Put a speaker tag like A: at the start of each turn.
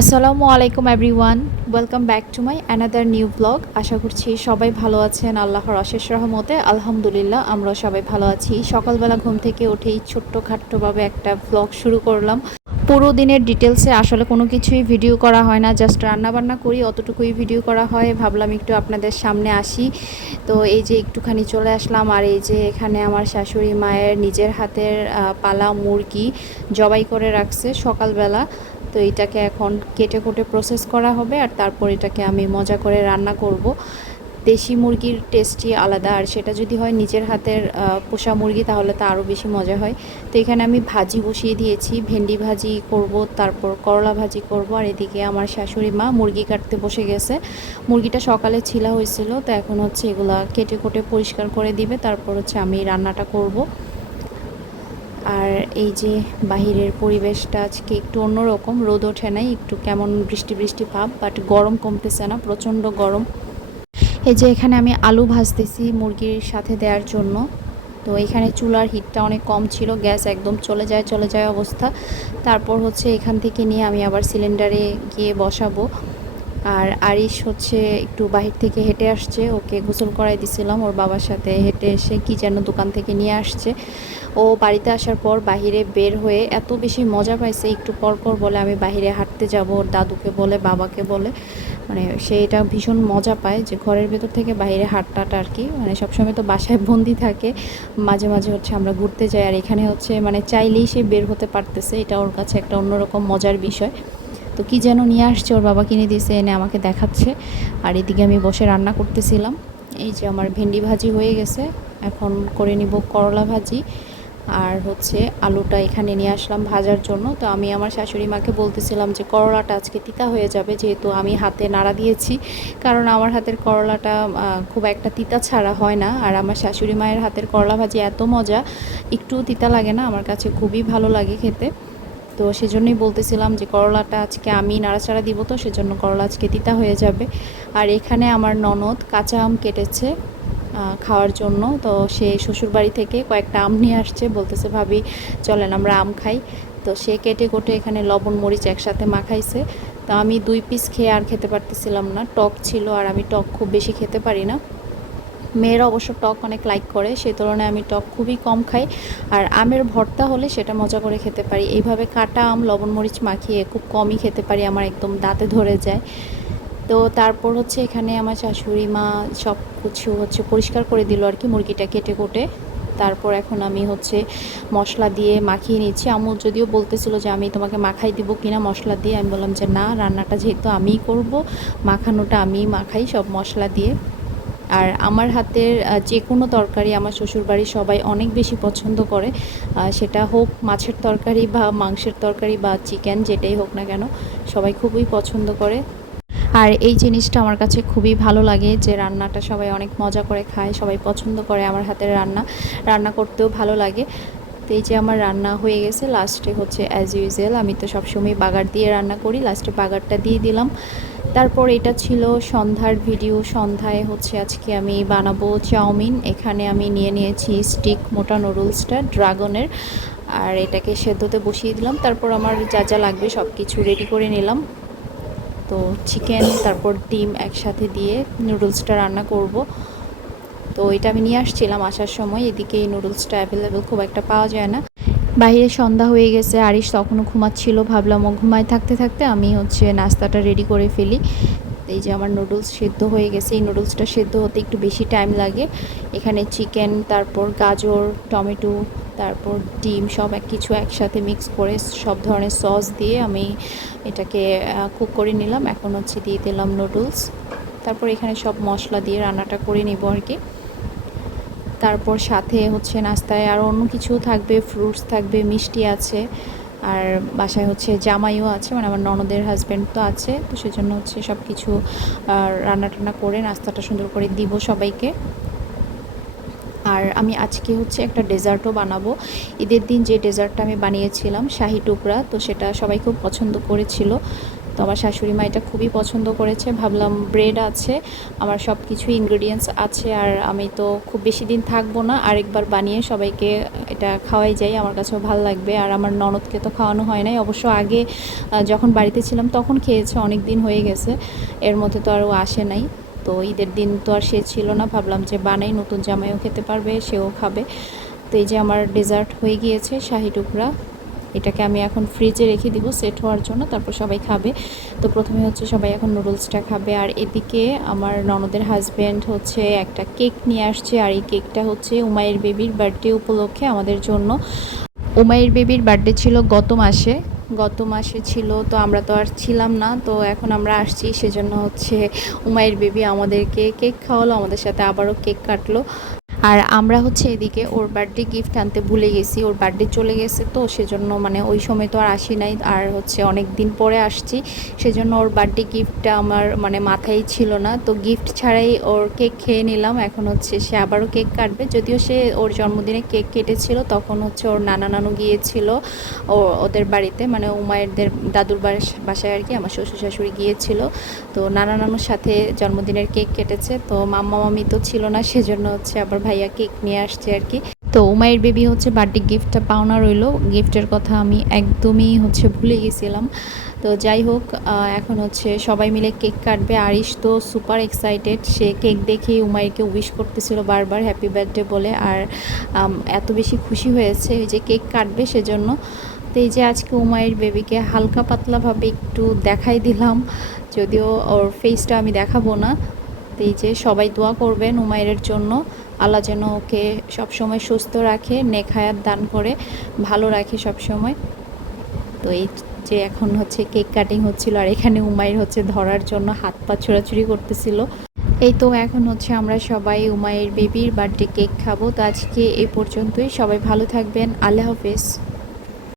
A: আসসালামু আলাইকুম everyone welcome back to my another new blog আশা করছি সবাই ভালো আছেন। আল্লাহর অশেষ রহমতে, আলহামদুলিল্লাহ আমরা সবাই ভালো আছি। সকালবেলা ঘুম থেকে উঠেই ছোট্ট খাট্টভাবে একটা ব্লগ শুরু করলাম। পুরো দিনের ডিটেলসে আসলে কোনো কিছুই ভিডিও করা হয় না। জাস্ট রান্নাবান্না করি, অতটুকুই ভিডিও করা হয়। ভাবলাম একটু আপনাদের সামনে আসি। তো এই যে একটুখানি চলে আসলাম, আর এই যে এখানে আমার শাশুড়ি মায়ের নিজের হাতের পালা মুরগি জবাই করে রাখছে সকালবেলা। তো এটাকে এখন কেটে কুটে প্রসেস করা হবে আর তারপর এটাকে আমি মজা করে রান্না করব। দেশি মুরগির টেস্টই আলাদা আর সেটা যদি হয় নিজের হাতের পোষা মুরগি তাহলে তো আরও বেশি মজা হয়। তো এখানে আমি ভাজি বসিয়ে দিয়েছি, ভেন্ডি ভাজি করব, তারপর করলা ভাজি করব আর এদিকে আমার শাশুড়ি মা মুরগি কাটতে বসে গেছে। মুরগিটা সকালে ছিলা হয়েছিল, তো এখন হচ্ছে এগুলা কেটে কুটে পরিষ্কার করে দিবে, তারপর হচ্ছে আমি রান্নাটা করব। আর এই যে বাহিরের পরিবেশটা আজকে একটু অন্যরকম, রোদ ওঠে নাই, একটু কেমন বৃষ্টি বৃষ্টি ভাব বাট গরম কমতেছে না, প্রচণ্ড গরম। এই যে এখানে আমি আলু ভাজতেছি মুরগির সাথে দেওয়ার জন্য। তো এখানে চুলার হিটটা অনেক কম ছিল, গ্যাস একদম চলে যায় চলে যায় অবস্থা। তারপর হচ্ছে এখান থেকে নিয়ে আমি আবার সিলিন্ডারে গিয়ে বসাবো। আর আরিশ হচ্ছে একটু বাহির থেকে হেঁটে আসছে, ওকে গোসল করাই দিছিলাম, ওর বাবার সাথে হেঁটে এসে কি যেন দোকান থেকে নিয়ে আসছে। ও বাড়িতে আসার পর বাহিরে বের হয়ে এত বেশি মজা পাইছে, একটু পর পর বলে আমি বাহিরে হাঁটতে যাব, ওর দাদুকে বলে, বাবাকে বলে। মানে সে এটা ভীষণ মজা পায় যে ঘরের ভেতর থেকে বাইরে হাঁটাটা আর কি। মানে সবসময় তো বাসায় বন্দি থাকে, মাঝে মাঝে হচ্ছে আমরা ঘুরতে যাই। আর এখানে হচ্ছে মানে চাইলেই সে বের হতে পারতেছে, এটা ওর কাছে একটা অন্যরকম মজার বিষয়। তো কি যেন নিয়ে আসছে, ওর বাবা কিনে দিয়েছে, এনে আমাকে দেখাচ্ছে। আর এদিকে আমি বসে রান্না করতেছিলাম। এই যে আমার ভেন্ডি ভাজি হয়ে গেছে, এখন করে নিব করলা ভাজি। আর হচ্ছে আলুটা এখানে নিয়ে আসলাম ভাজার জন্য। তো আমি আমার শাশুড়ি মাকে বলতেছিলাম যে, করলাটা আজকে তিতা হয়ে যাবে, যেহেতু আমি হাতে নাড়া দিয়েছি। কারণ আমার হাতের করলাটা খুব একটা তিতা ছাড়া হয় না। আর আমার শাশুড়ি মায়ের হাতের করলা ভাজি এত মজা একটু তিতা লাগে না। আমার কাছে খুবই ভালো লাগে খেতে। তো সেজন্যই বলতেছিলাম যে করলাটা আজকে আমি নাড়াচাড়া দিব তো, সেজন্য করলা আজকে তিতা হয়ে যাবে। আর এখানে আমার ননদ কাঁচা আম কেটেছে খাওয়ার জন্য। তো সে শ্বশুরবাড়ি থেকে কয়েকটা আম নিয়ে আসছে, বলতেছে, ভাবি, চলেন আমরা আম খাই। তো সে কেটে কোটে এখানে লবণ, মরিচ একসাথে মাখাইছে। তো আমি দুই পিস খেয়ে আর খেতে পারতেছিলাম না। টক ছিল আর আমি টক খুব বেশি খেতে পারি না। মেয়েরা অবশ্য টক অনেক লাইক করে সে তুলনায় আমি টক খুবই কম খাই। আর আমের ভর্তা হলে সেটা মজা করে খেতে পারি। এইভাবে কাটা আম, লবণ, মরিচ মাখিয়ে খুব কমই খেতে পারি, আমার একদম দাঁতে ধরে যায়। তো তারপর হচ্ছে এখানে আমার শাশুড়ি মা সব কিছু হচ্ছে পরিষ্কার করে দিল আর কি মুরগিটা কেটে কোটে। তারপর এখন আমি হচ্ছে মশলা দিয়ে মাখিয়ে নিচ্ছি। আমু যদিও বলতেছিল যে আমি তোমাকে মাখাই দিব কিনা মশলা দিয়ে, আমি বললাম যে না, রান্নাটা যেহেতু আমিই করব, মাখানোটা আমিই মাখাই সব মশলা দিয়ে। আর আমার হাতের যে কোনো তরকারি আমার শ্বশুরবাড়ির সবাই অনেক বেশি পছন্দ করে। সেটা হোক মাছের তরকারি বা মাংসের তরকারি বা চিকেন যেটাই হোক না কেন, সবাই খুবই পছন্দ করে। আর এই জিনিসটা আমার কাছে খুবই ভালো লাগে যে রান্নাটা সবাই অনেক মজা করে খায়, সবাই পছন্দ করে আমার হাতের রান্না। রান্না করতেও ভালো লাগে। তো এই যে আমার রান্না হয়ে গেছে লাস্টে হচ্ছে অ্যাজ ইউজুয়াল আমি তো সবসময় বাগার দিয়ে রান্না করি লাস্টে বাগারটা দিয়ে দিলাম। তারপর এটা ছিল সন্ধ্যার ভিডিও সন্ধ্যায় হচ্ছে আজকে আমি বানাবো চাউমিন। এখানে আমি নিয়ে নিয়েছি স্টিক মোটা নুডলসটা ড্রাগনের আর এটাকে সেদ্ধতে বসিয়ে দিলাম। তারপর আমার যা যা লাগবে সব কিছু রেডি করে নিলাম। তো চিকেন তারপর ডিম একসাথে দিয়ে নুডলসটা রান্না করব। তো এটা আমি নিয়ে আসছিলাম আসার সময়। এদিকে এই নুডলসটা অ্যাভেলেবেল খুব একটা পাওয়া যায় না। বাইরে সন্ধ্যা হয়ে গেছে, আরিশ তখনও ঘুমাচ্ছিল, ভাবলাম ও ঘুমায় থাকতে থাকতে আমি হচ্ছে নাস্তাটা রেডি করে ফেলি। এই যে আমার নুডলস সেদ্ধ হয়ে গেছে, এই নুডলসটা সেদ্ধ হতে একটু বেশি টাইম লাগে। এখানে চিকেন তারপর গাজর, টমেটো, তারপর ডিম সব এক কিছু একসাথে মিক্স করে সব ধরনের সস দিয়ে আমি এটাকে কুক করে নিলাম। এখন হচ্ছে দিয়ে দিলাম নুডলস তারপর এখানে সব মশলা দিয়ে রান্নাটা করে নিব আর কি। তারপর সাথে হচ্ছে নাস্তায় আর অন্য কিছু থাকবে ফ্রুটস থাকবে, মিষ্টি আছে। আর বাসায় হচ্ছে জামাইও আছে মানে আমার ননদের হাজব্যান্ড তো আছে, তো সেজন্য হচ্ছে সব কিছু রান্না টান্না করে নাস্তাটা সুন্দর করে দিব সবাইকে। আর আমি আজকে হচ্ছে একটা ডেজার্টও বানাবো। ঈদের দিন যে ডেজার্টটা আমি বানিয়েছিলাম, শাহি টুকরা, তো সেটা সবাই খুব পছন্দ করেছিল। তো আমার শাশুড়ি মা এটা খুবই পছন্দ করেছে। ভাবলাম ব্রেড আছে, আমার সব কিছু ইনগ্রেডিয়েন্টস আছে আর আমি তো খুব বেশি দিন থাকব না, আরেকবার বানিয়ে সবাইকে এটা খাওয়াই যাই, আমার কাছেও ভালো লাগবে। আর আমার ননদকে তো খাওয়ানো হয় নাই, অবশ্য আগে যখন বাড়িতে ছিলাম তখন খেয়েছে অনেক দিন হয়ে গেছে, এর মধ্যে তো আর ও আসে নাই। তো ঈদের দিন তো আর সে ছিল না, ভাবলাম যে বানাই, নতুন জামাইও খেতে পারবে, সেও খাবে। তো এই যে আমার ডেজার্ট হয়ে গিয়েছে, শাহি টুকরা। এটাকে আমি এখন ফ্রিজে রেখে দিব সেট হওয়ার জন্য, তারপর সবাই খাবে। তো প্রথমে হচ্ছে সবাই এখন নুডলসটা খাবে, আর এদিকে আমার ননদের হাজব্যান্ড হচ্ছে একটা কেক নিয়ে আসছে, আর এই কেকটা হচ্ছে উমায়ের বেবির বার্থডে উপলক্ষে আমাদের জন্য। উমাইয়ের বেবির বার্থডে ছিল গত মাসে গত মাসে ছিল, তো আমরা তো আর ছিলাম না, তো এখন আমরা আসছি, সেজন্য হচ্ছে উমায়ের বেবি আমাদেরকে কেক খাওয়ালো, আমাদের সাথে আবারও কেক কাটলো। আর আমরা হচ্ছে এদিকে ওর বার্থডে গিফট আনতে ভুলে গেছি, ওর বার্থডে চলে গেছে তো সেজন্য মানে ওই সময় তো আর আসি নাই, আর হচ্ছে অনেক দিন পরে আসছি, সেজন্য ওর বার্থডে গিফটটা আমার মানে মাথায় ছিল না। তো গিফট ছাড়াই ওর কেক খেয়ে নিলাম, এখন হচ্ছে সে আবারও কেক কাটবে। যদিও সে ওর জন্মদিনে কেক কেটেছিল, তখন হচ্ছে ওর নানা নানু গিয়েছিল ও, ওদের বাড়িতে মানে উমায়েরদের দাদুর বাস- বাসায় আর কি, আমার শ্বশুর শাশুড়ি গিয়েছিল। তো নানা নানুর সাথে জন্মদিনের কেক কেটেছে, তো মাম্মা মামি তো ছিল না, সেজন্য হচ্ছে আবার ভাইয়া কেক নিয়ে আসছে আর কি। তো উমাইয়ের বেবি হচ্ছে বার্থডে গিফটটা পাওনা রইল। গিফটের কথা আমি একদমই হচ্ছে ভুলে গেছিলাম। তো যাই হোক এখন হচ্ছে সবাই মিলে কেক কাটবে। আরিশ তো সুপার এক্সাইটেড সে কেক দেখেই উমাইরকে উইশ করতেছিল বারবার হ্যাপি বার্থডে বলে। আর এত বেশি খুশি হয়েছে ওই যে কেক কাটবে সেজন্য। তো এই যে আজকে উমাইয়ের বেবিকে হালকা পাতলাভাবে একটু দেখাই দিলাম। যদিও ওর ফেসটা আমি দেখাবো না। তো এই যে সবাই দোয়া করবেন উমাইরের জন্য। আল্লাহ যেন ওকে সবসময় সুস্থ রাখে নেখায়াত দান করে, ভালো রাখে সবসময়। তো এই যে এখন হচ্ছে কেক কাটিং হচ্ছিল আর এখানে উমাইর হচ্ছে ধরার জন্য হাত পা ছোড়াছুড়ি করতেছিল। এই তো এখন হচ্ছে আমরা সবাই উমায়ের বেবির বার্থডে কেক খাব। তো আজকে এই পর্যন্তই। সবাই ভালো থাকবেন। আল্লাহ হাফেজ।